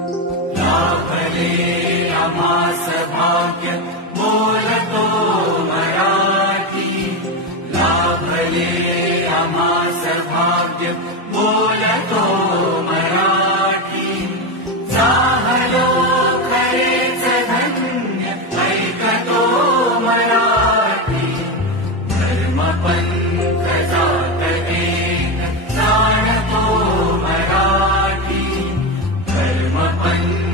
लाभले आम्हास भाग्य बोलतो मराठी, लाभले आम्हास भाग्य बोलतो मराठी. झालो खरेच धन्य ऐकतो मराठी, धर्मपंथ जात एक जाणतो मराठी, धर्मपंथ